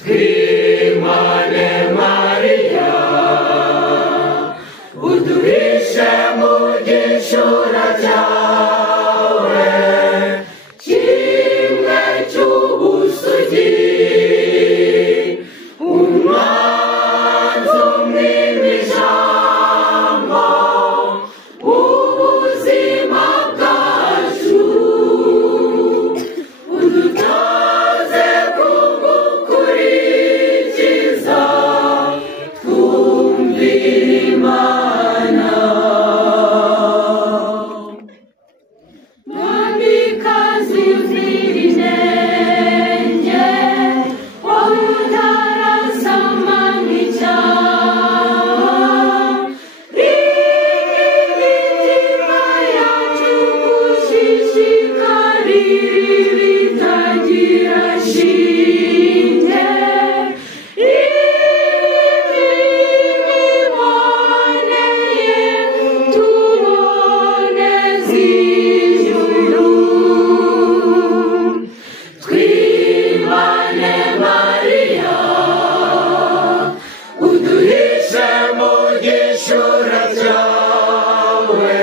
twimane Mariya uduhishe mu gishura cyawe kimwe cy'ubusugi umwanzi umwimijambo ubuzima bwacu udutoze kugukurikiza twumvira Imana mwamikazi uzira inenge wowe utarasama nk'icyaha imitima yacu gushishikarira ibitagira shinge ibiboneye tuboneze ijuru twimane Mariya uduhishe mu gishura cyawe